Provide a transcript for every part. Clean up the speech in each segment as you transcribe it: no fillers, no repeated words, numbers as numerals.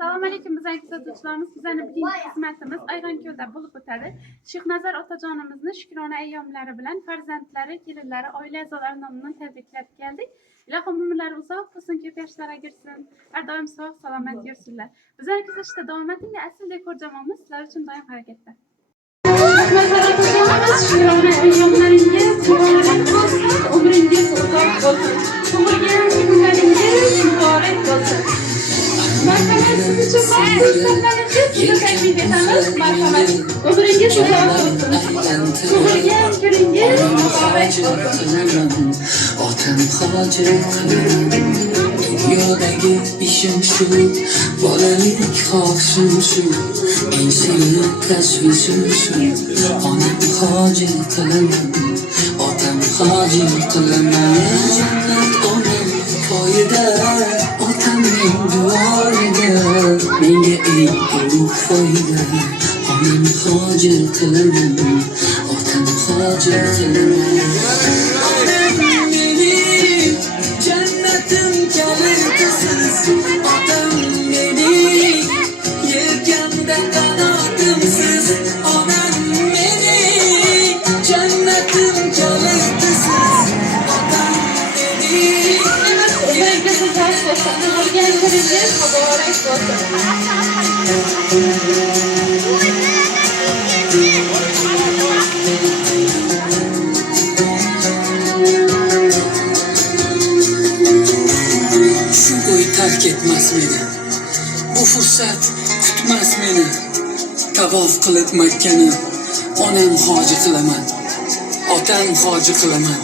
Salam aleyküm bizden kuzatuvchilarimiz. Bizning bugungi xizmatimiz Ayvonko'lda bo'lib o'tadi. Shehnazar otajonimizni shukrona ayyomlari bilan farzandlari, kelinlari, oila a'zolari nomidan tabriklab keldik. Ilohim umrlari uzoq bo'lsin, ko'p yoshlarga yursin. Har doim sog' salomat yursinlar. Bizning kuzatishda davom eting. Asl dekor jamoamiz sizlar uchun doim harakatda. Shehnazar otajonimiz shukrona ayyomlaringiz muborak bo'lsin. Umringiz uzoq bo'lsin. Tug'ilgan kunlaringiz muborak bo'lsin. Marhamat, siz uchun maxsus tanlaningiz juda taklif etamiz. Marhamat, umringiz uzoq bo'lsin. Tug'ilgan kuningiz muborak bo'lsin. Otam hojir dunyodagi ishim shu, bolalik xohishim shu, eng shirin tashvishim shu. Onam hojir qilaman, otam hojir qilaman. Jannat onam poyida, otamning duoida, menga eng ulug' foyda. Onam hojir qilaman, otam hojir qilaman. Onam mening jannatim kalitisiz, otam mening yelkamda qanotimsiz. Onam mening jannatim kalitisiz, otam mening Umringiz uzoq bo'lsin. Tug'ilgan kuningiz muborak bo'lsin. Shu o'y tark etmas meni, bu fursat kutmas meni. Tavof qilib Makkani onam hoji qilaman, otam hoji qilaman.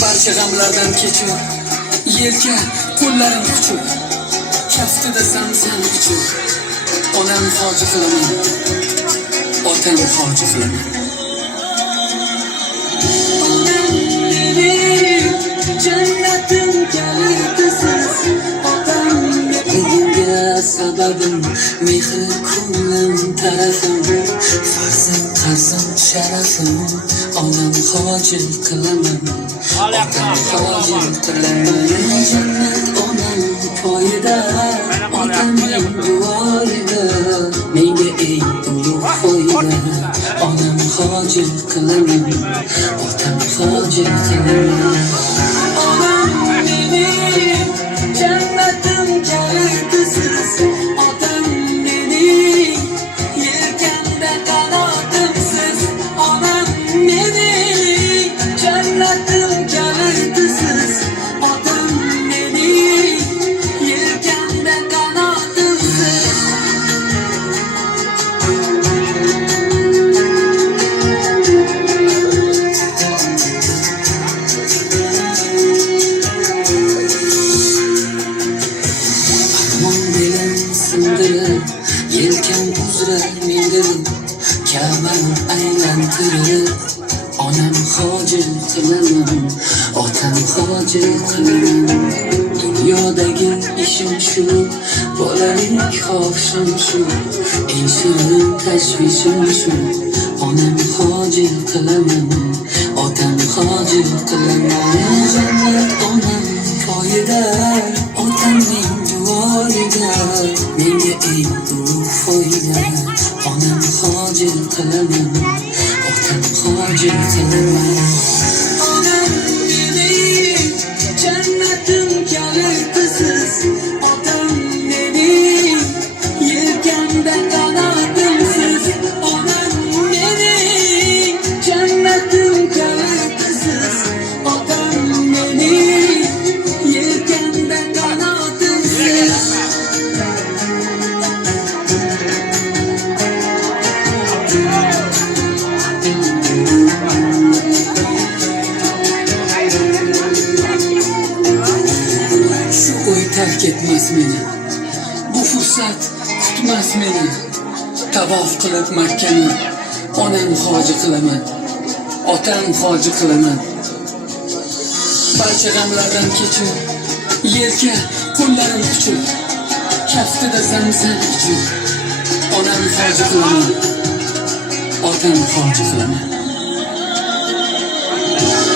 Barcha g'amlardan kechib, yelka qo'llarim quchib, kaftida zamzam ichib, onam hoji qilaman, otam hoji qilaman. Onam mening jannatim kalitisiz, otam menga sababim, mehri ko'nglim tarafim, farzand qarzim sharafim. Onam hoji qilaman, otam hoji qilaman. Jannat onam poyida, otamning duoida, menga eng ulug' foyda. Onam hoji qilaman, otam hoji qilaman. Onam mening jannatim kalitisiz, otam mening yelkamda qanotimsiz. Onam mening jannatim kalitisiz, otam mening yelkamda qanotimsiz. Armon bilan sindirib, yelkam uzra mindirib, Ka'bani aylantirib, onam hoji qilaman, otam hoji qilaman. Dunyodagi ishim shu, bolalik xohishim shu, eng shirin tashvishim shu. Onam hoji qilaman, otam hoji qilaman. Jannat onam poyida, otamning duoida, menga eng ulug' foyda. Onam hoji qilaman, otam hoji qilaman. Onam mening jannatim kalitisiz, otam mening yelkamda qanotimsiz. Onam mening jannatim kalitisiz, otam mening yelkamda qanotimsiz. Shu o'y tark etmas meni, bu fursat kutmas meni. Tavof qilib Makkani onam hoji qilaman, otam hoji qilaman. Barcha g'amlardan kechib, yelka qo'llarim quchib, kaftida zamzam ichib, onam hoji qilaman, otam hoji qilaman.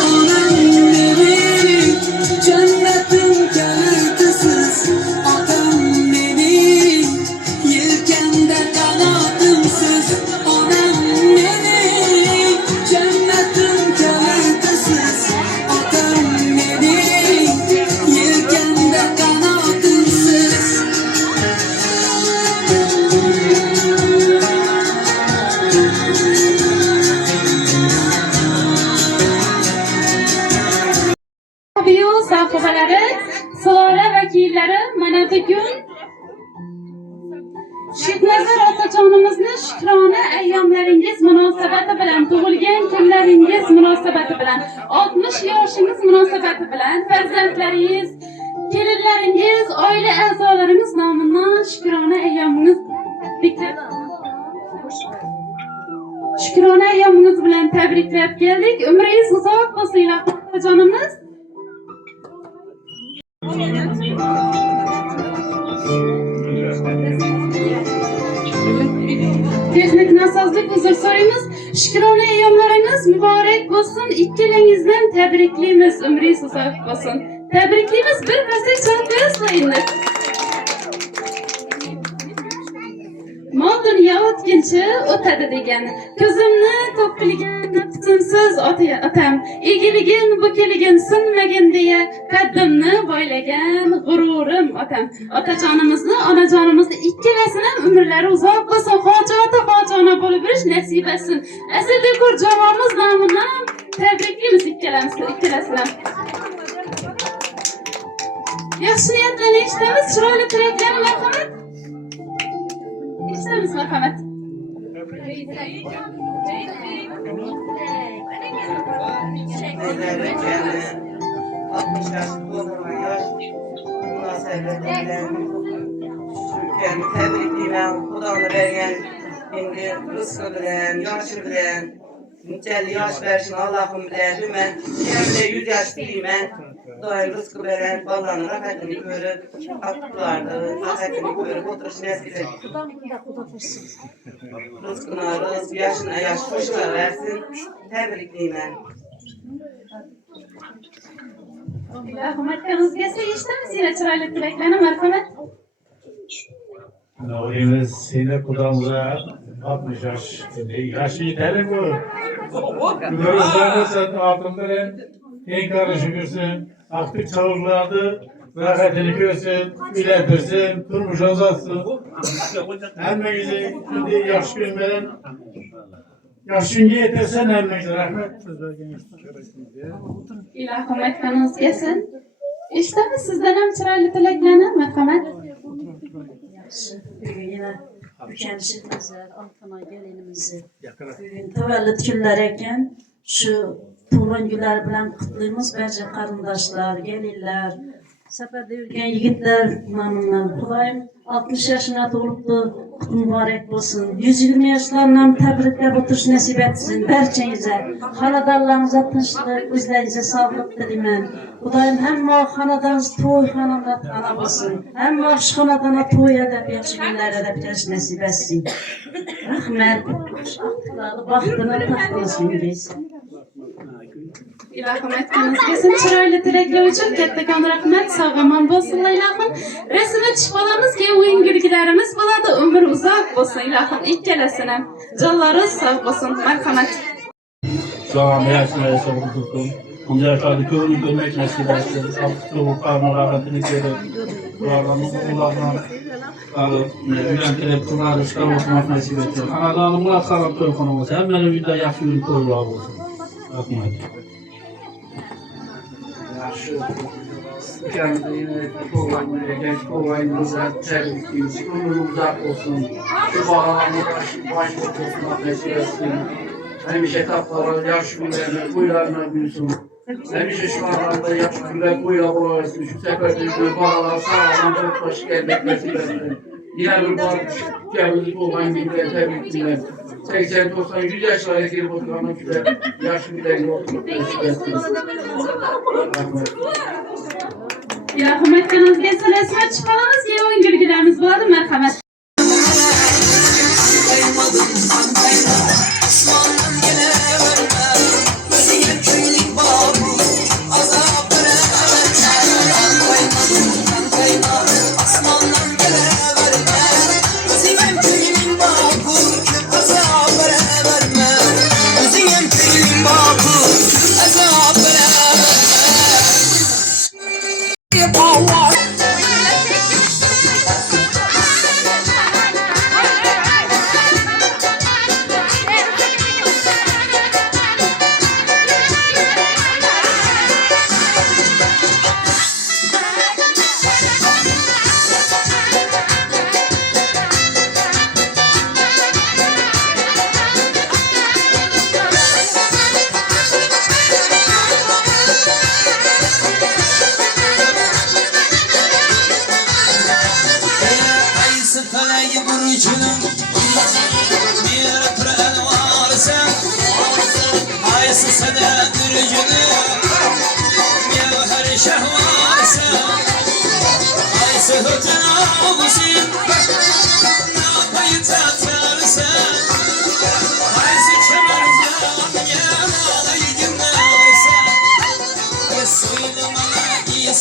Onam mening jannatim kalitisiz, otam mening azaları, sülale vekilleri mana bugün Şüknazar Otajonimizni shukrona ayyomlaringiz munosabati bilan, tug'ilgan kunlaringiz munosabati bilan, 60 yoshingiz munosabati bilan farzandlaringiz, kelinlaringiz, oila a'zolaringiz nomidan shukrona ayyomingiz Shukrona ayyomingiz bilan tabriklab keldik. Umringiz uzoq bo'lsin, otajonimiz. Texnik nosozlik uzr so'raymiz. Shukrona ayyomlaringiz muborak bo'lsin. Ikkalangizdan tabriklaymiz. Umringiz uzoq bo'lsin. Tabriklaymiz. Bir qasak chalqaymiz qo'yinglar. Mol dunyo o'tkinchi o'tadi degan. Ko'zimni to'qilgan nafsimsiz otam. Egiligin bukiligin sinmagin deya qaddimni boylagan g'ururim otam. Otajonimizni, onajonimizni ikkalasini ham umrlari uzoq bo'lsin. Hojati hojona bo'lib yurish nasib etsin. Aslida ko'r jamoamiz nomidan ham tabriklaymiz ikkalasini. Yaxshi niyatlarni eshitamiz, chiroyli tilaklarni marhamat. İşte merhamet. Türkiye'mi tebrikleyen, Kudan'ı vergen, şimdi rızkı bilen, yaşı bilen, nice'li yaş versin Allah'ım bilen, ben şimdi 100 yaş bileyim dolayı rızkı veren, ballarını rahmetini görüp, aktılardı, rahmetini görüp, oturuş nesile. Rızkına rızk, yaşına yaş, hoşuna versin, tebrikleyeyim ben. Rahmet kanız gelse iştemiz yine çıraylı dileklerine merhamet. Navimiz seni kudamıza 60 yaş. Yaşı yeterim bu. Görürsen sen altından en karışı görsün. Aktif çavurlardı. Rahatını görsün. Biletirsin. Durmuş uzatsın. Hemmenize şimdi yaş günlerin yaşınca yetersen hemmenize rahmet. İlahım etkanız gelsin. İştemiz sizden hem çıraylı dileklerine merhamet. Bugün yine Şüknazar Altınay gelinimizi bugün tavallud günleri eken şu tuğlan günler bilen kutlayımız bence karındaşlar, gelinler, seferde yürüyen yigitler namından Kudayım 60 yaşına doğrulttu, mübarek olsun. 120 yaşlarından tebrikler oturuş nasip etsin. Berçenize, hanadarlarınıza tinçlik, üzerinize sağlık dilerim. Kudayım hem hanadanız toy hanımda ana olsun. Hem şu hanadana toy edip yaxşı günler edip yaş nasip etsin. Rahmet, baktığına takılsın gibiysin. İlahım etkanız gelsin. Çıraylı dilekler için kettekan rahmet. Sağaman bolsun ilahım. Resime çıkmalarımız ki oyun gülgilerimiz buladı. Ömür uzak olsun ilahım. İkkelesine. Canları sağ olsun. Merhamet. Selamun aleyküm. Onca yaşlarda köyünü görmek nasip etsin. Sağlıklı karnı rahmetini görüp, kulağından üyentele kızları çıkarmak nasip etsin. Anadolu'nun aksaran köy konuması. Hem benim bir de yaşlı bir köylü olsun. Rahmet. Kendine kolay, genç kolayımıza tebrikliyiz. Ömrü uzak olsun. Şu bağlamda başlık olsun, nasip etsin. Hemşe taplara, yaş günlerine, kuyularına büyüsün. Hemşe şu anlarda yaş günler kuyuya koyarsın. Şu seferde şu bağlar sağlam dört başı gelmek nasip etsin. Diğer bir bağlı kendiniz olan gibi tebrikliler. 80-90-100 yaşlara girip oturanın güzel yaş günlerine oturup nasip etsin. Rahmet. İlahım etkanız gelsin. Resime çıkmalarımız ki oyun gülgilerimiz buladı. Merhamet.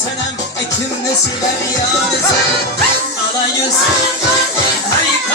senem ekirnesi ver yani sen. Ana yüz, hey